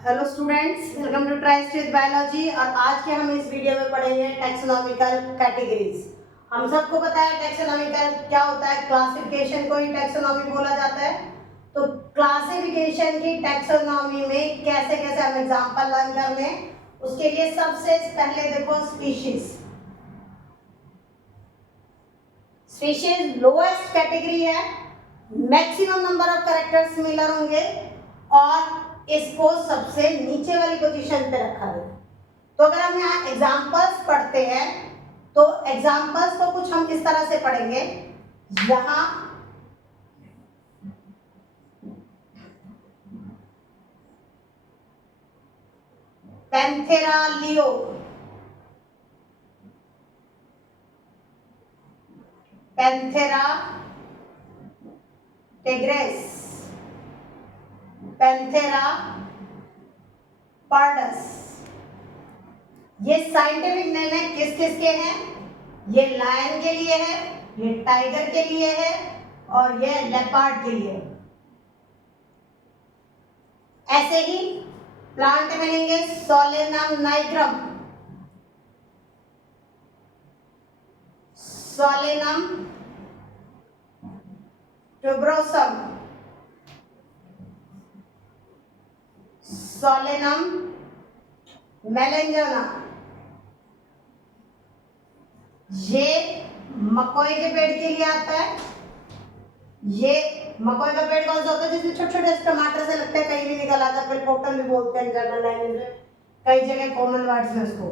Hello students, welcome to tryst with biology. और आज के हम इस वीडियो में पढ़ेंगे टैक्सोनॉमिकल कैटेगरीज। हम सबको पता है टैक्सोनॉमिकल क्या होता है, क्लासिफिकेशन को ही टैक्सोनॉमी बोला जाता है। तो क्लासिफिकेशन की टैक्सोनॉमी में कैसे कैसे हम एग्जांपल लर्न कर लें, उसके लिए सबसे पहले देखो स्पीशीज। स्पीशीज लोएस्ट कैटेगरी है, maximum number of characters similar होंगे और इसको सबसे नीचे वाली पोजीशन पे रखा गया। तो अगर हम यहाँ एग्जांपल्स पढ़ते हैं तो एग्जांपल्स को कुछ हम इस तरह से पढ़ेंगे। यहाँ Panthera leo, Panthera tigress, Panthera pardus, ये साइंटिफिक नेम है। किस किस के हैं? ये लायन के लिए है, ये टाइगर के लिए है और ये लेपर्ड के लिए है। ऐसे ही प्लांट बनेंगे solanum nigrum, solanum tuberosum, solanum melongena. ये मकोई के पेड़ के लिए आता है। ये मकोई का पेड़ कौन सा होता है जिसमें छोटे छोटे टमाटर से लगते हैं, कहीं भी निकल आता है, फिर पोटन भी बोलते हैं जनरल लैंग्वेज में, कई जगह कॉमन वर्ड्स में उसको।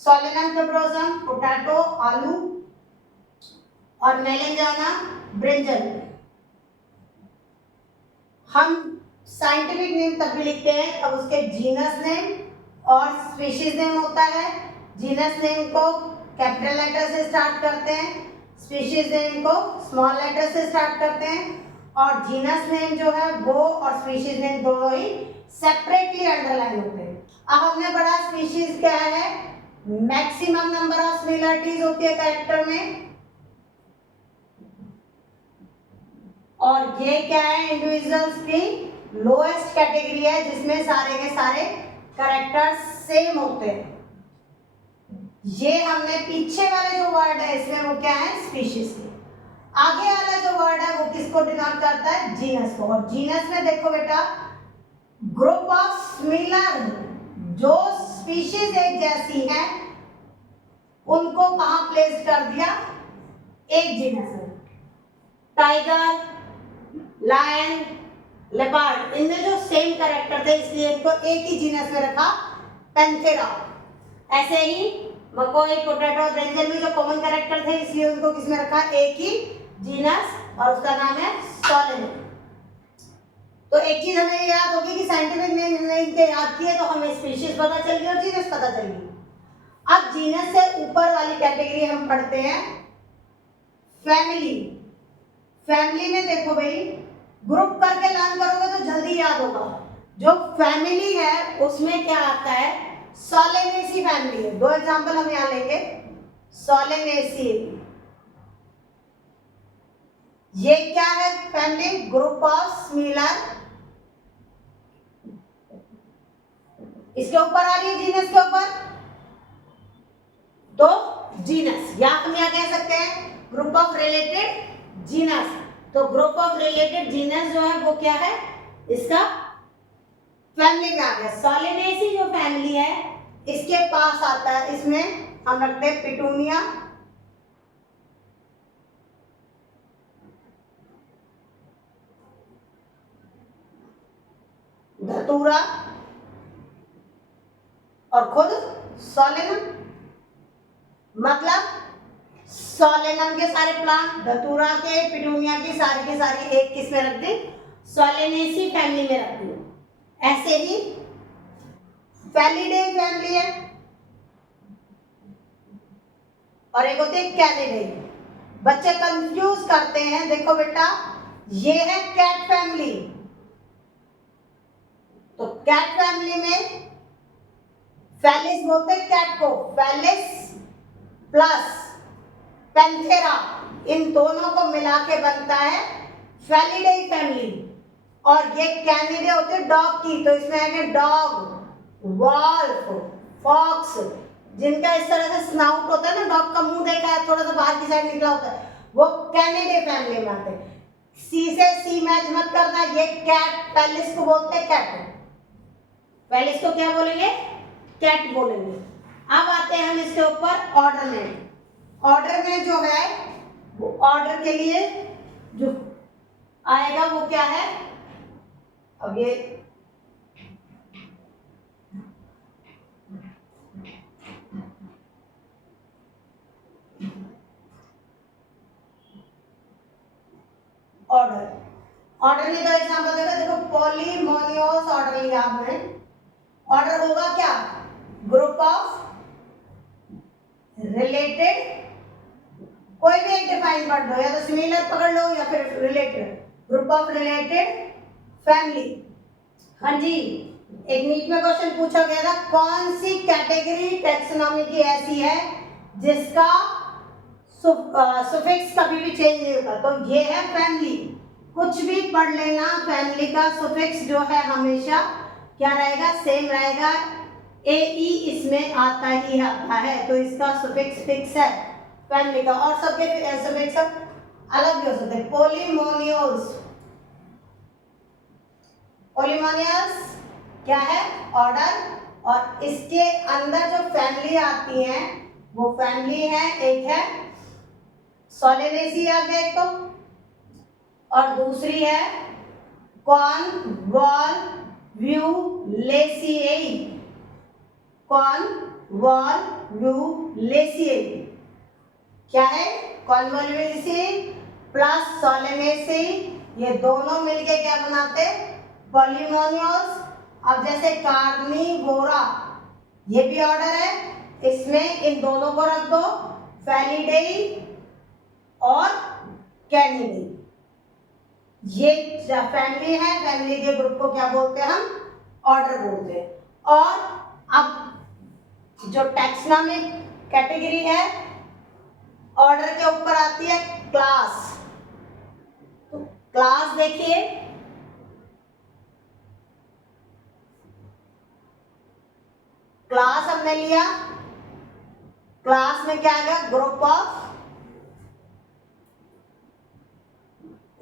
सोलेनम ट्यूबरोसम पोटैटो आलू और मेलेंजाना ब्रिंजल। हम साइंटिफिक नेम तब भी लिखते हैं तब उसके जीनस नेम और स्पीशीज नेम होता है। जीनस नेम को कैपिटल लेटर से स्टार्ट करते हैं, स्पीशीज नेम को स्मॉल लेटर से स्टार्ट करते हैं। और जीनस नेम जो है वो और स्पीशीज नेम दोनों ही सेपरेटली अंडरलाइन होते हैं। अब हमने पढ़ा स्पीशीज क्या है, मैक्सिमम नंबर ऑफ सिमिलरिटीज होती है कैरेक्टर में, और ये क्या है, इंडिविजुअल्स की लोएस्ट कैटेगरी है जिसमें सारे के सारे कैरेक्टर्स सेम होते हैं। ये हमने पीछे वाले जो वर्ड है इसमें वो क्या है, स्पीशीज के। आगे वाला जो वर्ड है वो किसको डिनोट करता है, जीनस को। और जीनस में देखो बेटा, ग्रुप ऑफ सिमिलर, जो स्पीशीज एक जैसी है उनको कहां प्लेस कर दिया, एक जीनस में। टाइगर, लायन, लेपर्ड, इनमें जो सेम कैरेक्टर थे इसलिए इनको एक ही जीनस में रखा, पैंथेरा। ऐसे ही मकोई, पोटैटो और ब्रिंजल में जो कॉमन कैरेक्टर थे इसलिए उनको किसमें रखा, एक ही जीनस, और उसका नाम है सोलेनम। तो एक चीज हमें याद होगी कि साइंटिफिक नेम इनके याद किए तो हमें स्पीशीज पता चल गई और जीनस पता चल गई। अब जीनस से ऊपर वाली कैटेगरी हम पढ़ते हैं फैमिली। फैमिली में देखो भाई, ग्रुप करके लर्न करोगे तो जल्दी याद होगा। जो फैमिली है उसमें क्या आता है, सोलेनेसी फैमिली है। दो एग्जांपल हम यहां लेंगे। सोलेनेसी, ये क्या है फैमिली, ग्रुप ऑफ सिमिलर। इसके ऊपर आ रही है जीनस के ऊपर, तो जीनस, या हम यहां कह सकते हैं ग्रुप ऑफ रिलेटेड जीनस। तो ग्रुप ऑफ रिलेटेड जीनस जो है वो क्या है, इसका फैमिली में आ गया। सोलेनेसी जो फैमिली है इसके पास आता है, इसमें हम रखते हैं पिटूनिया, धतूरा और खुद सोलेनम। मतलब सोलेनम के सारे प्लांट, धतूरा के, पिटूनिया की सारी एक किस में रख दी, सोलेनेसी फैमिली में रख दी। ऐसे ही फैलिडे फैमिली है और एक होती है कैनिडे। बच्चे कंफ्यूज करते हैं, देखो बेटा ये है कैट फैमिली, तो कैट फैमिली में फैलिस बोलते हैं कैट को, फैलिस प्लस पैंथेरा, इन दोनों को मिला के बनता है फैलिडे फैमिली। और ये कैनिडे होते हैं डॉग की, तो इसमें आएंगे डॉग, वॉल्फ, फॉक्स, जिनका इस तरह से स्नाउट होता है ना, डॉग का मुंह देखा है थोड़ा सा बाहर की साइड निकला होता है, वो कैनिडे फैमिली में आते हैं। सी से सी मैच मत करना, ये कैट, पहले इसको बोलते हैं कैट, पहले इसको क्या बोलेंगे, कैट बोलेंगे। अब आते हैं हम इसके ऊपर ऑर्डर में। ऑर्डर में जो है वो ऑर्डर के लिए जो आएगा वो क्या है, अब ये ऑर्डर, ऑर्डर में दो एग्जांपल देखो, पॉलीमोनियस ऑर्डर लिया आपने, ऑर्डर होगा क्या, ग्रुप ऑफ रिलेटेड, कोई भी एक डिफाइन कर दो, या तो सिमिलर पकड़ लो या फिर related, group of related family. हाँ जी, एक नीट में क्वेश्चन पूछा गया था, कौन सी कैटेगरी टैक्सोनॉमी की ऐसी है जिसका सुफिक्स कभी भी चेंज नहीं होता, तो ये है फैमिली। कुछ भी पढ़ लेना, फैमिली का सुफिक्स जो है हमेशा क्या रहेगा, सेम रहेगा, ए ई इसमें आता ही आता है, तो इसका सुफिक्स फिक्स है फैमिली का। और सबके सुफिक्स अलग भी हो सकते हैं। पॉलीमोनियस, पॉलीमोनियस क्या है, ऑर्डर, और इसके अंदर जो फैमिली आती है वो फैमिली है, एक है सोलेनेसी आ गया एक तो, और दूसरी है कॉन्वॉल्व्यूलेसिएई, कॉन्वॉल्व्यूलेसिएई क्या है, कॉन्वॉल्व्यूलेसिएई प्लस सोलेनेसी, ये दोनों मिलके क्या बनाते, पॉलीमोनियस। अब जैसे कार्निवोरा, ये भी ऑर्डर है, इसमें इन दोनों को रख दो, फैलिडेई और कैनिडी, ये फैमिली है, फैमिली के ग्रुप को क्या बोलते हैं हम, ऑर्डर बोलते हैं। और अब जो टैक्सोनॉमिक कैटेगरी है, ऑर्डर के ऊपर आती है क्लास, तो क्लास देखिए, क्लास हमने लिया, क्लास में क्या आएगा, group of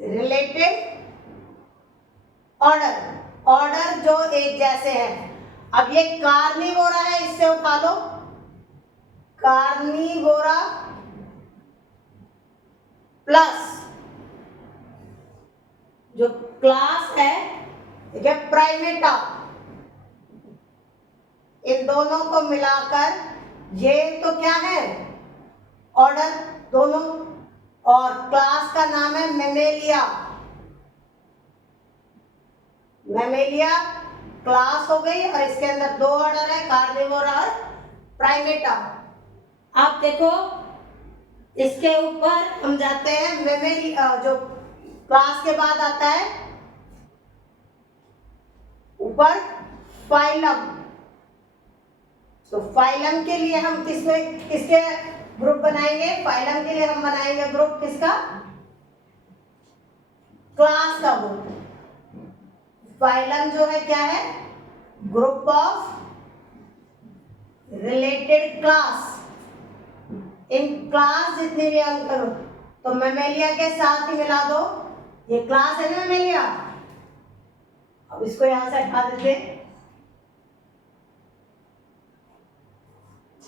related order, order जो एक जैसे हैं। अब ये कार्निवोरा है, इससे उठा लो, कार्निवोरा प्लस जो क्लास है, ठीक है, प्राइमेटा, इन दोनों को मिलाकर ये तो क्या है, ऑर्डर दोनों, और क्लास का नाम है मेमेलिया, मेमेलिया क्लास हो गई, और इसके अंदर दो ऑर्डर है, कार्निवोरा और प्राइमेटा। आप देखो इसके ऊपर हम जाते हैं, मेमेलिया जो क्लास के बाद आता है ऊपर फाइलम, तो फाइलम के लिए हम किसके ग्रुप बनाएंगे, फाइलम के लिए हम बनाएंगे ग्रुप किसका, क्लास का ग्रुप। फाइलम जो है क्या है, group of related class, in class जितने भी अंक करो तो मेमेलिया के साथ ही मिला दो, ये क्लास है ना मेमेलिया। अब इसको यहां से हटा देते,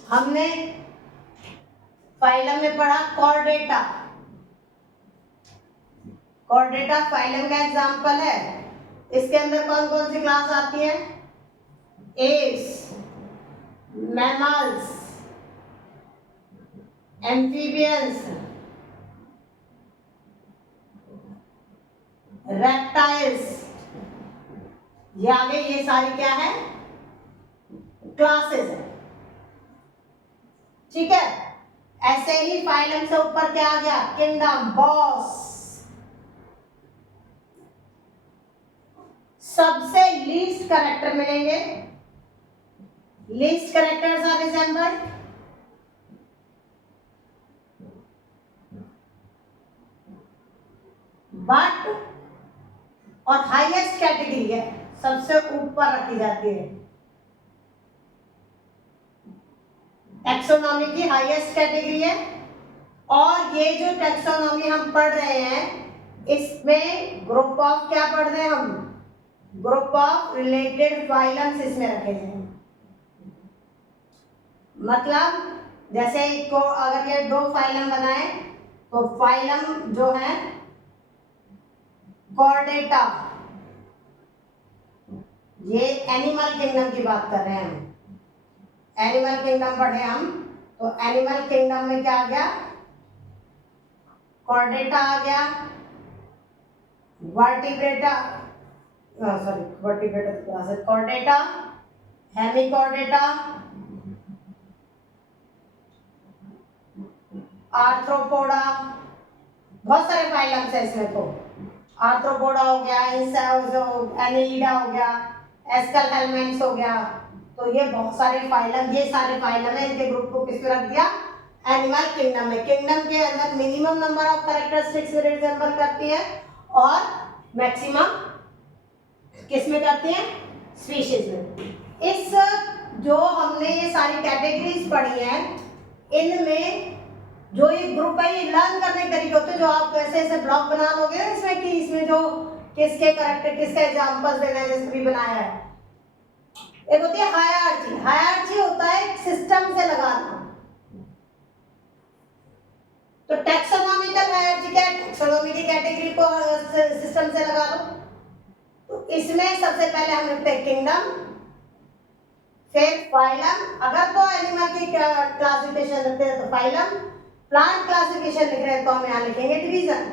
हमने फाइलम में पढ़ा कॉर्डेटा, कॉर्डेटा फाइलम का एग्जांपल है, इसके अंदर कौन कौन सी क्लास आती है, एप्स, मैमल्स, एम्फीबियंस, रेप्टाइल्स, ये आगे ये सारी क्या है, क्लासेस है, ठीक है। ऐसे ही फाइलम से ऊपर क्या आ गया, किंगडम, बॉस, सबसे लीस्ट कैरेक्टर मिलेंगे, least characters are resembled, but और हाईएस्ट कैटेगरी है, सबसे ऊपर रखी जाती है। टैक्सोनॉमी की हाईएस्ट कैटेगरी है। और ये जो टैक्सोनॉमी हम पढ़ रहे हैं, इसमें ग्रुप ऑफ क्या पढ़ रहे हैं हम, ग्रुप ऑफ रिलेटेड फाइलम्स इसमें रखे जाएंगे। मतलब जैसे को अगर ये 2 फाइलम बनाए तो फाइलम जो है कॉर्डेटा, ये एनिमल किंगडम की बात कर रहे हैं हम, एनिमल किंगडम पढ़े हम, तो एनिमल किंगडम में क्या आ गया, कॉर्डेटा आ गया, vertebrata, sorry vertebrata, Chordata, Hemichordata, arthropoda, बहुत सारे फाइलम्स है इसमें। तो आर्थ्रोपोडा हो गया, एनिलिडा हो गया, एस्कल हेलमेंट्स हो गया। तो ये बहुत सारे फाइलम, ये सारे फाइलम है, इनके ग्रुप को किसमें रख दिया, एनिमल किंगडम में। किंगडम के अंदर minimum number of characteristics resemble करती है और मैक्सिमम किसमें करती है, स्पीशीज में। इस जो हमने ये सारी कैटेगरीज पढ़ी हैं, इनमें जो ये ग्रुप है, ये लर्न करने के तरीके होते हैं, जो आप ऐसे ऐसे ब्लॉक बना लोगे ना इसमें, कि इसमें जो किसके कैरेक्टर, किसके एग्जांपल्स देना है, जैसे भी बनाया है। एक होती है हायरार्ची, हायरार्ची होता है सिस्टम से लगाना। तो टैक्सोनॉमिकल हायरार्ची क्या है, टैक्सोनॉमी की कैटेगरी को सिस्टम से लगा लो। तो इसमें सबसे पहले हम लिखते हैं किंगडम, फिर फाइलम, अगर तो एनिमल की क्लासिफिकेशन रखते हैं तो फाइलम, प्लांट क्लासिफिकेशन लिख रहे हैं तो हम यहाँ लिखेंगे डिवीजन।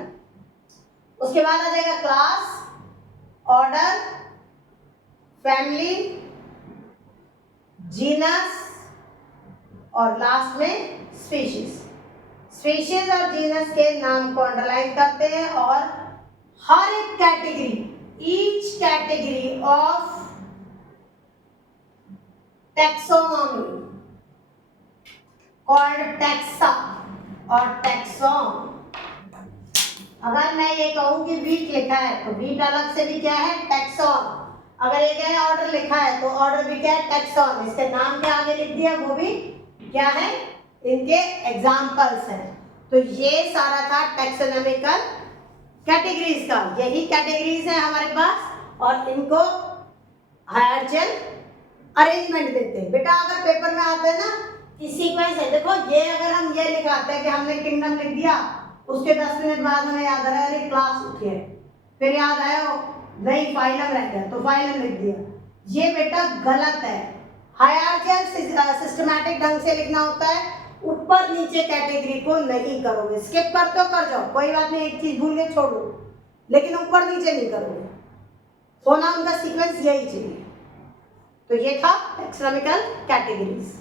उसके बाद आ जाएगा क्लास, ऑर्डर, फैमिली, जीनस और लास्ट में स्पीशीज। स्पीशीज और जीनस के नाम को अंडरलाइन करते हैं और हर एक category, each category of taxonomy called taxa और टैक्सॉन। अगर मैं ये कहूं कि वीट लिखा है तो वीट अलग से भी क्या है, टैक्सॉन। अगर ये क्या है, ऑर्डर लिखा है तो ऑर्डर भी क्या है, टैक्सॉन। इसके नाम के आगे लिख दिया, वो भी क्या है, इनके एग्जाम्पल्स हैं। तो ये सारा था टैक्सोनॉमिकल कैटेगरीज का। यही कैटेगरीज है हमारे पास और इनको हायरार्चिकल अरेंजमेंट देते हैं। बेटा अगर पेपर में आता है ना कि सीक्वेंस है, देखो ये अगर हम ये लिखाते हैं कि हमने किंगडम लिख दिया, उसके 10 मिनट बाद हमें याद आ रहा है अरे क्लास उठी है, फिर याद आया नहीं फाइलम रह गया तो फाइलम लिख दिया, ये बेटा गलत है। हायरार्चिकल सिस्टमैटिक ढंग से लिखना होता है, ऊपर नीचे कैटेगरी को नहीं करोगे। स्किप करते हो कर जाओ, कोई बात नहीं, एक चीज भूल के छोड़ दो, लेकिन ऊपर नीचे नहीं करोगे, होना उनका सीक्वेंस यही चाहिए। तो ये था टैक्सोनॉमिकल कैटेगरीज।